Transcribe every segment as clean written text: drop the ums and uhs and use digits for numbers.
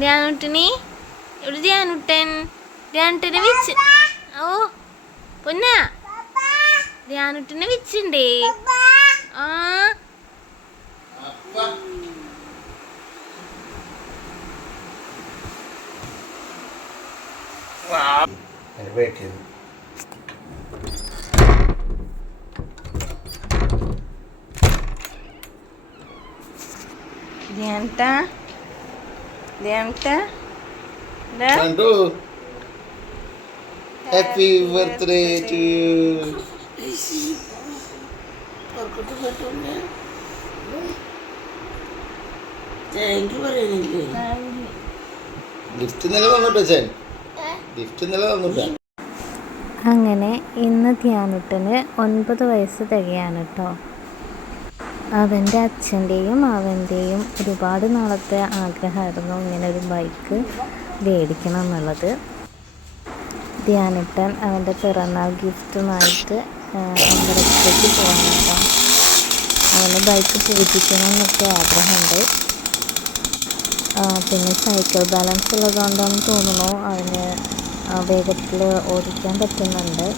ധ്യാനുട്ടനെ ഇവിടെ ധ്യാനുട്ടനെ വെച്ച് ഓ പൊന്ന ധ്യാനുട്ടനെ വെച്ചിണ്ടേ ആ happy birthday to you. Gift ഇന്നലെ തന്നിട്ടോ ചാൻ? ഗിഫ്റ്റ് ഇന്നലെ തന്നിട്ടോ? അങ്ങനെ ഇന്ന് ധ്യാനുട്ടന് 9 വയസ്സ് തികയാണ് കേട്ടോ. അവൻ്റെ അച്ഛൻ്റെയും അവൻ്റെയും ഒരുപാട് നാളത്തെ ആഗ്രഹമായിരുന്നു ഇങ്ങനെ ഒരു ബൈക്ക് മേടിക്കണം എന്നുള്ളത്. ധ്യാനുട്ടൻ അവൻ്റെ പിറന്നാൾ ഗിഫ്റ്റുമായിട്ട് അമ്പലത്തിലേക്ക് പോകാൻ കേട്ടോ. അവന് ബൈക്ക് പൂജിക്കണം എന്നൊക്കെ ആഗ്രഹമുണ്ട്. പിന്നെ സൈക്കിൾ ബാലൻസ് ഉള്ളതുകൊണ്ടാണെന്ന് തോന്നുന്നു അവന് വേഗത്തിൽ ഓടിക്കാൻ പറ്റുന്നുണ്ട്.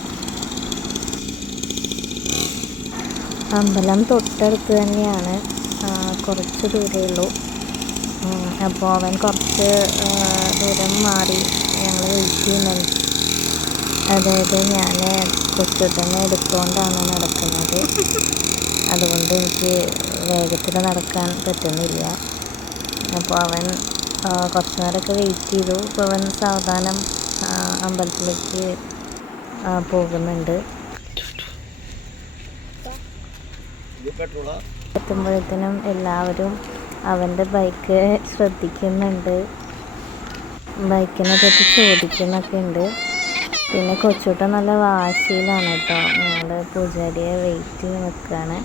അമ്പലം തൊട്ടടുത്ത് തന്നെയാണ്, കുറച്ച് ദൂരമേ ഉള്ളൂ. അപ്പോൾ അവൻ കുറച്ച് ദൂരം മാറി ഞങ്ങൾ വെയിറ്റ് ചെയ്യുന്നുണ്ട്. അതായത് ഞാൻ കൊച്ചുട്ടനെ എടുത്തുകൊണ്ടാണ് നടക്കുന്നത്. അതുകൊണ്ട് എനിക്ക് വേഗത്തിൽ നടക്കാൻ പറ്റുന്നില്ല. അപ്പോൾ അവൻ കുറച്ച് നേരമൊക്കെ വെയിറ്റ് ചെയ്തു. ഇപ്പോൾ അവൻ സാവധാനം അമ്പലത്തിലേക്ക് പോകുന്നുണ്ട്. എത്തുമ്പോഴത്തേനും എല്ലാവരും അവൻ്റെ ബൈക്ക് ശ്രദ്ധിക്കുന്നുണ്ട്, ബൈക്കിനെ പറ്റി ചോദിക്കുന്നൊക്കെ ഉണ്ട്. പിന്നെ കൊച്ചുട്ടൻ നല്ല വാശിയിലാണ് കേട്ടോ. ഞങ്ങൾ പൂജാരിയെ വെയിറ്റ് ചെയ്ത് നിൽക്കുകയാണ്.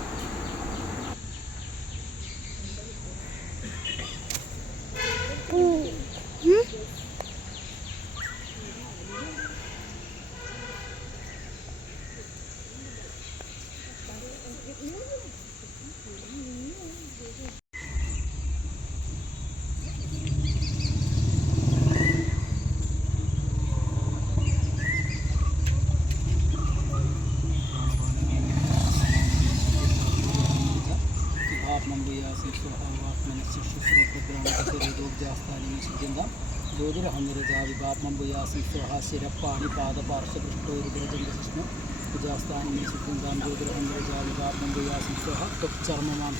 ജ്യോതിരഹന്യരജാവിപാത്മംബുയാസി സ്വഹ ശിരപ്പാണി പാദപാർശ്വപൃഷ്ടോരുദ്രജന്തസിഷ്ണു വിജാസ്ഥാനി സിദ്ധാം ജ്യോതിരഹന്യരജാവിപാത്മംബുയാസി സ്വഹ ത്വക്ചർമ്മമാം.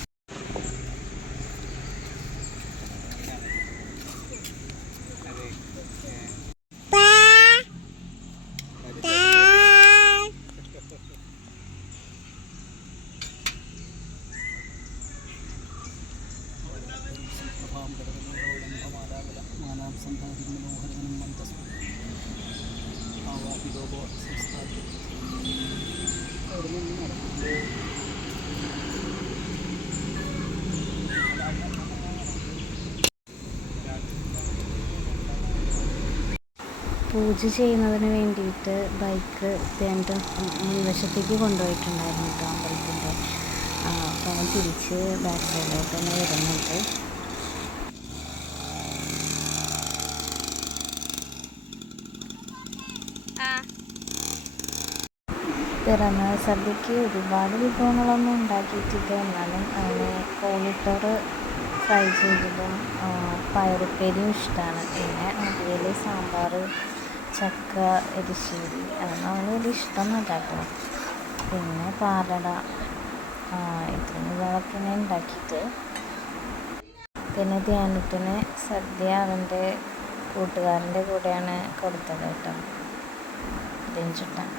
പൂജ ചെയ്യുന്നതിന് വേണ്ടിയിട്ട് ബൈക്ക് എൻ്റെ മുൻവശത്തേക്ക് കൊണ്ടുപോയിട്ടുണ്ടായിരുന്നു കേട്ടോ അമ്പലത്തിൻ്റെ. അപ്പോൾ അവൻ തിരിച്ച് ബാക്ക് സൈഡിലോട്ട് തന്നെ വരുന്നുണ്ട്. പിറന്നാൾ സദ്യക്ക് ഒരുപാട് വിഭവങ്ങളൊന്നും ഉണ്ടാക്കിയിട്ടില്ല. എന്നാലും അവന് കോളിഫ്ലവർ ഫ്രൈ ചെയ്തതും പയറുപ്പേരിയും ഇഷ്ടമാണ്. പിന്നെ അവിയൽ, സാമ്പാർ, ചക്ക എരിശ്ശേരി അതൊന്നും അവന് വലിയ ഇഷ്ടമൊന്നുമില്ല കേട്ടോ. പിന്നെ പാലട, ഇത്രയും വിഭവങ്ങളൊക്കെ ഞാൻ ഉണ്ടാക്കിയിട്ട്. പിന്നെ ധ്യാനത്തിന് സദ്യ അവൻ്റെ കൂട്ടുകാരൻ്റെ കൂടെയാണ് കൊടുത്തത് കേട്ടോ. രഞ്ജുട്ടൻ.